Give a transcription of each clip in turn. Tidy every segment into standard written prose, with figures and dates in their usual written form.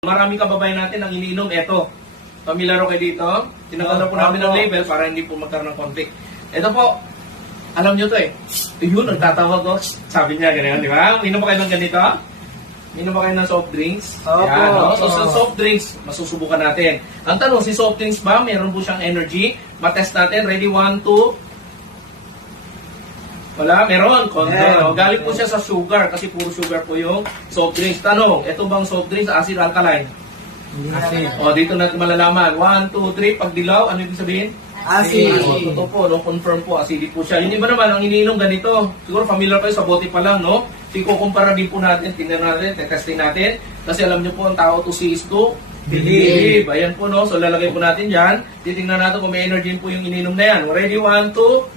Maraming kababayan natin ang iniinom. Eto, pamilyar kayo dito. Tinanggal na po namin ang label para hindi po magkaroon ng conflict. Ito po, alam nyo to eh. Yun, nagtatawag ko. Sabi niya, ganyan, di ba? Minom ba kayo ng ganito? Minom ba kayo ng soft drinks? Opo. Yan, no? So, sa soft drinks, masusubukan natin. Ang tanong, si soft drinks ba, meron po siyang energy? Matest natin. Ready? 1, 2. Wala, meron. Konti. Yeah. Galing po siya sa sugar kasi puro sugar po yung soft drinks. Tanong, ito bang soft drinks acid alkaline? Acid. O, dito natin malalaman. 1, 2, 3. Pag dilaw, ano ibig sabihin? Acid. O, totoo po, no? Confirm po, acidic po siya. Yung iba naman, ang iniinom ganito. Siguro familiar kayo sa bote pa lang, no? Ikukumpara din po natin, tingnan natin, testing natin. Kasi alam nyo po, ang tao to see is to believe. Ayan po, no? So, lalagay po natin dyan. Titingnan natin kung may energy po yung ininom na yan. Ready? 1, 2.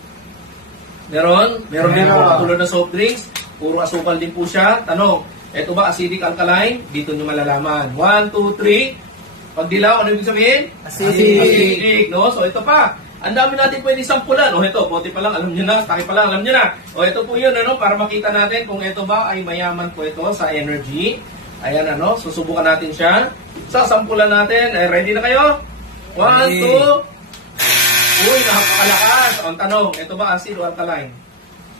Meron din po katulad ng soft drinks. Puro asukal din po siya. Tanong, eto ba acidic alkaline? Dito nyo malalaman. 1, 2, 3. Pag dilaw, ano ibig sabihin? Acidic, no? So ito pa. Ang dami natin pwede sampulan. O ito, bote pa lang, alam nyo na. Taki pa lang, alam nyo na. O ito po yun, ano? Para makita natin kung ito ba ay mayaman po ito sa energy. Ayan, ano? Susubukan natin siya. Sa sampulan natin. Ready na kayo? 1, 2. Uy, napakalakas. Ang tanong, ito ba acid o alkaline?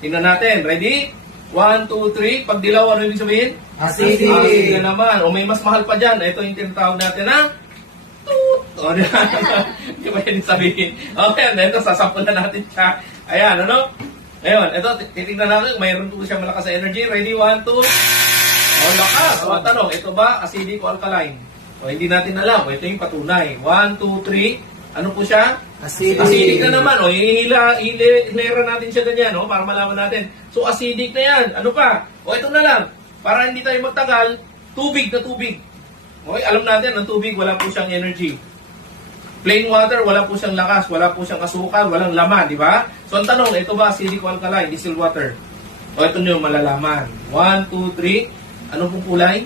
Tingnan natin. Ready? 1, 2, 3. Pag dilaw, ano ibig sabihin? Acidic. Acidic na naman. O may mas mahal pa dyan. Ito yung tinatawag natin na toot. O, hindi ba yan sabihin? Okay, ito, sasampulan natin siya. Ayan, ano? Ngayon, ito, titignan natin. Mayroon po siya malakas sa energy. Ready? 1, 2. O, lakas. O, ang tanong, ito ba acidic o alkaline? O, hindi natin alam. O, ito yung patunay. 1, 2, 3. Ano po siya? Acidic na naman. O, hilera natin siya ganyan, no? Para malaman natin. So, acidic na yan. Ano pa? O, ito na lang. Para hindi tayo magtagal, tubig na tubig. Okay, alam natin, ang tubig, wala po siyang energy. Plain water, wala po siyang lakas, wala po siyang asukal, walang laman, di ba? So, ang tanong, ito ba acidic o alkaline? Distilled water. O, ito nyo malalaman. 1, 2, 3. Ano pong kulay?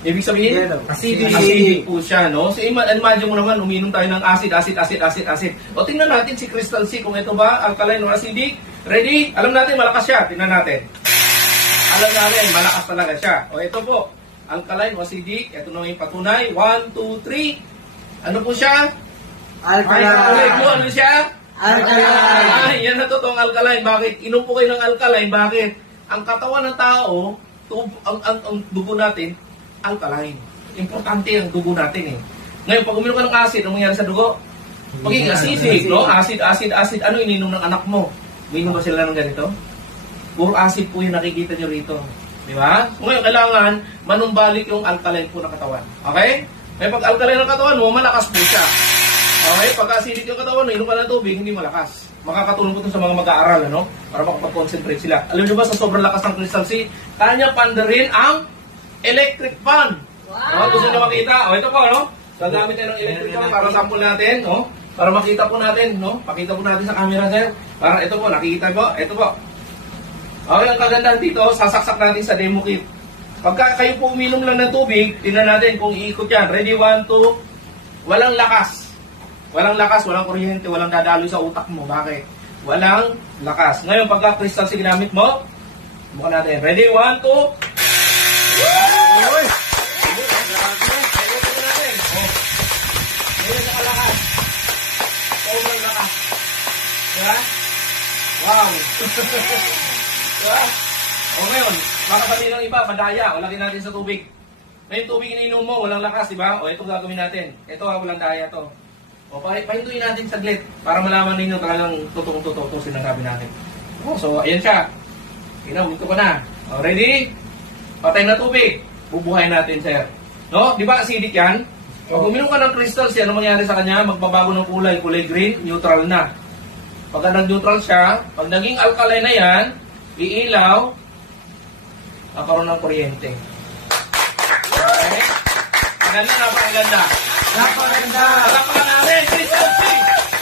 Ibig sabihin? Acidic po siya, no? So, imagine mo naman, uminom tayo ng acid. O, tingnan natin si Crystal C kung ito ba, alkaline or acidic. Ready? Alam natin, malakas siya. Tingnan natin. Alam natin, malakas talaga siya. O, ito po, alkaline o acidic. Ito na yung patunay. 1, 2, 3. Ano po siya? Alkaline. Ano siya? Alkaline. Yan na totoong alkaline. Bakit? Inom po kayo ng alkaline. Bakit? Ang katawan ng tao, ang dugo natin, alkaline. Importante ang dugo natin eh. Ngayon, pag uminom ka ng acid, anong mangyari sa dugo? Magiging acidic, no? Acid. Ano ininom ng anak mo? Uminom ba sila ng ganito? Puro acid po yung nakikita nyo rito. Di ba? Ngayon, kailangan manumbalik yung alkaline po ng katawan. Okay? Ngayon, pag alkaline ng katawan mo, malakas po siya. Okay? Pag acidic yung katawan mo, inom ka ng tubig, hindi malakas. Makakatulong po ito sa mga mag-aaral, ano? Para makapag-concentrate sila. Alam nyo ba, sa sobrang lakas ng Crystal C, kanya pandarin ang electric fan. Wow! Gusto nyo makita? O, ito po, no? Gagamit tayo ng electric fan para sample natin, no? Para makita po natin, no? Pakita po natin sa camera, sir. Para ito po, nakikita po. Ito po. Okay, ang kagandahan dito, sasaksak natin sa demo kit. Pagka kayo po uminom lang ng tubig, tingnan natin kung iikot yan. Ready? 1, 2. Walang lakas. Walang lakas, walang kuryente, walang dadaloy sa utak mo. Bakit? Walang lakas. Ngayon, pagka Crystal C ginamit mo, bukan natin. Ready? 1, 2. Uy! Sobrang lakas. Diba? Wow! Diba? O ngayon, baka sabihin ng iba, madaya, walagin natin sa tubig. Ngayon tubig ininom mo, walang lakas, diba? O ito gagawin natin. Ito walang daya to. O pahintuin natin saglit para malaman ninyo talagang totoong-totoo itong sinasabi natin. O, so ayan siya. Ito ko na. O, ready? Patay na tubig. Bubuhayin natin, sir. No? Di ba acidic yan? Pag uminom ka ng Crystal C, ano mangyari sa kanya? Magbabago ng kulay. Kulay green, neutral na. Pagka nag-neutral siya, pag naging alkaline na yan, iilaw, nakaroon ng kuryente. Okay? Maganda, napakaganda. Napakaganda. Palakpakan natin, Crystal C!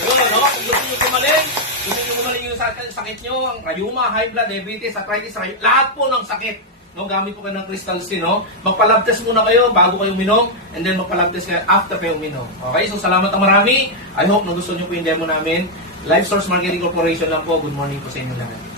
Yun, no? Kung gusto nyo gumaling yung sakit nyo, ang rayuma, high blood, diabetes, arthritis, lahat po ng sakit. No, gamit po kayo ng Crystal C, no? Magpa-lab test muna kayo bago kayo uminom, and then magpa-lab test kayo after kayo uminom. Okay? So, salamat na marami. I hope na gusto nyo po yung demo namin. Life Source Marketing Corporation lang po. Good morning po sa inyo lahat.